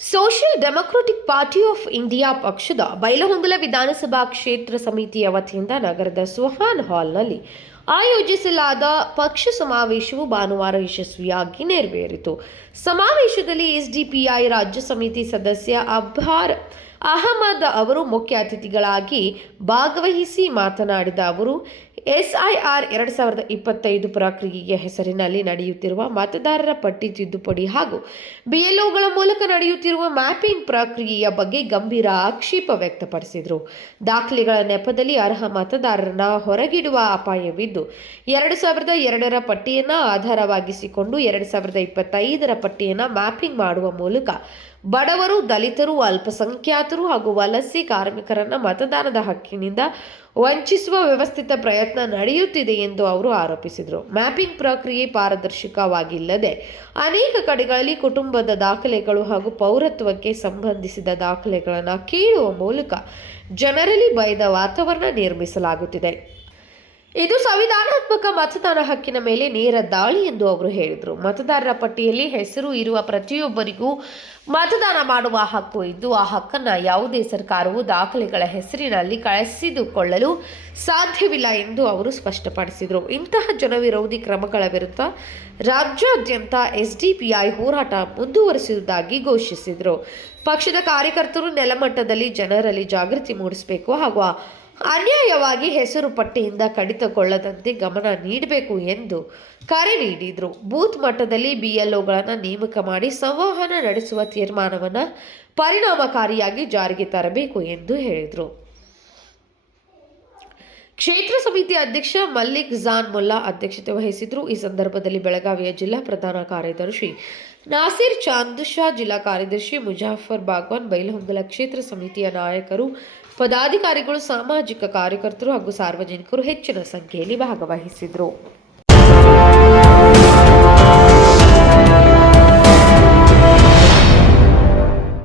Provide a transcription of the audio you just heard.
Social democratic party of India ಪಕ್ಷದ ಬೈಲಹೊಂಗಲ ವಿಧಾನಸಭಾ ಕ್ಷೇತ್ರ ಸಮಿತಿಯ ವತಿಯಿಂದ ನಗರದ ಸುಹಾನ್ ಹಾಲ್ನಲ್ಲಿ ಆಯೋಜಿಸಲಾದ ಪಕ್ಷ ಸಮಾವೇಶವು ಭಾನುವಾರ ಯಶಸ್ವಿಯಾಗಿ ನೆರವೇರಿತು. ಸಮಾವೇಶದಲ್ಲಿ ಎಸ್ಡಿಪಿಐ ರಾಜ್ಯ ಸಮಿತಿ ಸದಸ್ಯ ಅಬ್ಹಾರ್ ಅಹಮದ್ ಅವರು ಮುಖ್ಯ ಅತಿಥಿಗಳಾಗಿ ಭಾಗವಹಿಸಿ ಮಾತನಾಡಿದ ಅವರು, ಎಸ್ಐಆರ್ ಎರಡು ಸಾವಿರದ ಇಪ್ಪತ್ತೈದು ಪ್ರಕ್ರಿಯೆಯ ಹೆಸರಿನಲ್ಲಿ ನಡೆಯುತ್ತಿರುವ ಮತದಾರರ ಪಟ್ಟಿ ತಿದ್ದುಪಡಿ ಹಾಗೂ ಬಿಎಲ್ಒಗಳ ಮೂಲಕ ನಡೆಯುತ್ತಿರುವ ಮ್ಯಾಪಿಂಗ್ ಪ್ರಕ್ರಿಯೆಯ ಬಗ್ಗೆ ಗಂಭೀರ ಆಕ್ಷೇಪ ವ್ಯಕ್ತಪಡಿಸಿದರು. ದಾಖಲೆಗಳ ನೆಪದಲ್ಲಿ ಅರ್ಹ ಮತದಾರರನ್ನ ಹೊರಗಿಡುವ ಅಪಾಯವಿದ್ದು, ಎರಡು ಸಾವಿರದ ಎರಡರ ಪಟ್ಟಿಯನ್ನು ಆಧಾರವಾಗಿಸಿಕೊಂಡು ಎರಡು ಸಾವಿರದ ಇಪ್ಪತ್ತೈದರ ಪಟ್ಟಿಯನ್ನು ಮ್ಯಾಪಿಂಗ್ ಮಾಡುವ ಮೂಲಕ ಬಡವರು, ದಲಿತರು, ಅಲ್ಪಸಂಖ್ಯಾತರು ಹಾಗೂ ವಲಸೆ ಕಾರ್ಮಿಕರನ್ನು ಮತದಾನದ ಹಕ್ಕಿನಿಂದ ವಂಚಿಸುವ ವ್ಯವಸ್ಥಿತ ಪ್ರಯತ್ನ ನಡೆಯುತ್ತಿದೆ ಎಂದು ಅವರು ಆರೋಪಿಸಿದರು. ಮ್ಯಾಪಿಂಗ್ ಪ್ರಕ್ರಿಯೆ ಪಾರದರ್ಶಕವಾಗಿಲ್ಲದೆ ಅನೇಕ ಕಡೆಗಳಲ್ಲಿ ಕುಟುಂಬದ ದಾಖಲೆಗಳು ಹಾಗೂ ಪೌರತ್ವಕ್ಕೆ ಸಂಬಂಧಿಸಿದ ದಾಖಲೆಗಳನ್ನು ಕೇಳುವ ಮೂಲಕ ಜನರಲ್ಲಿ ಭಯದ ವಾತಾವರಣ ನಿರ್ಮಿಸಲಾಗುತ್ತಿದೆ. ಇದು ಸಂವಿಧಾನಾತ್ಮಕ ಮತದಾನ ಹಕ್ಕಿನ ಮೇಲೆ ನೇರ ದಾಳಿ ಎಂದು ಅವರು ಹೇಳಿದರು. ಮತದಾರರ ಪಟ್ಟಿಯಲ್ಲಿ ಹೆಸರು ಇರುವ ಪ್ರತಿಯೊಬ್ಬರಿಗೂ ಮತದಾನ ಮಾಡುವ ಹಕ್ಕು ಇದ್ದು, ಆ ಹಕ್ಕನ್ನು ಯಾವುದೇ ಸರ್ಕಾರವು ದಾಖಲೆಗಳ ಹೆಸರಿನಲ್ಲಿ ಕಳಿಸಿದುಕೊಳ್ಳಲು ಸಾಧ್ಯವಿಲ್ಲ ಎಂದು ಅವರು ಸ್ಪಷ್ಟಪಡಿಸಿದರು. ಇಂತಹ ಜನವಿರೋಧಿ ಕ್ರಮಗಳ ವಿರುದ್ಧ ರಾಜ್ಯಾದ್ಯಂತ ಎಸ್ಡಿಪಿಐ ಹೋರಾಟ ಮುಂದುವರಿಸುವುದಾಗಿ ಘೋಷಿಸಿದರು. ಪಕ್ಷದ ಕಾರ್ಯಕರ್ತರು ನೆಲಮಟ್ಟದಲ್ಲಿ ಜನರಲ್ಲಿ ಜಾಗೃತಿ ಮೂಡಿಸಬೇಕು ಹಾಗೂ ಅನ್ಯಾಯವಾಗಿ ಹೆಸರು ಪಟ್ಟಿಯಿಂದ ಕಡಿತಗೊಳ್ಳದಂತೆ ಗಮನ ನೀಡಬೇಕು ಎಂದು ಕರೆ ನೀಡಿದರು. ಬೂತ್ ಮಟ್ಟದಲ್ಲಿ ಬಿಎಲ್ಒಗಳನ್ನು ನೇಮಕ ಮಾಡಿ ಸಂವಹನ ನಡೆಸುವ ತೀರ್ಮಾನವನ್ನು ಪರಿಣಾಮಕಾರಿಯಾಗಿ ಜಾರಿಗೆ ತರಬೇಕು ಎಂದು ಹೇಳಿದರು. ಕ್ಷೇತ್ರ ಸಮಿತಿ ಅಧ್ಯಕ್ಷ ಮಲ್ಲಿಕ್ ಜಾನ್ ಮುಲ್ಲಾ ಅಧ್ಯಕ್ಷತೆ ವಹಿಸಿದ್ರು. ಈ ಸಂದರ್ಭದಲ್ಲಿ ಬೆಳಗಾವಿಯ ಜಿಲ್ಲಾ ಪ್ರಧಾನ ಕಾರ್ಯದರ್ಶಿ ನಾಸಿರ್ ಚಾಂದ್ ಶಾ, ಜಿಲ್ಲಾ ಕಾರ್ಯದರ್ಶಿ ಮುಜಾಫರ್ ಬಾಗ್ವಾನ್ ಬೈಲಹೊಂಗಲ ಕ್ಷೇತ್ರ ಸಮಿತಿಯ ನಾಯಕರು, ಪದಾಧಿಕಾರಿಗಳು, ಸಾಮಾಜಿಕ ಕಾರ್ಯಕರ್ತರು ಹಾಗೂ ಸಾರ್ವಜನಿಕರು ಹೆಚ್ಚಿನ ಸಂಖ್ಯೆಯಲ್ಲಿ ಭಾಗವಹಿಸಿದರು.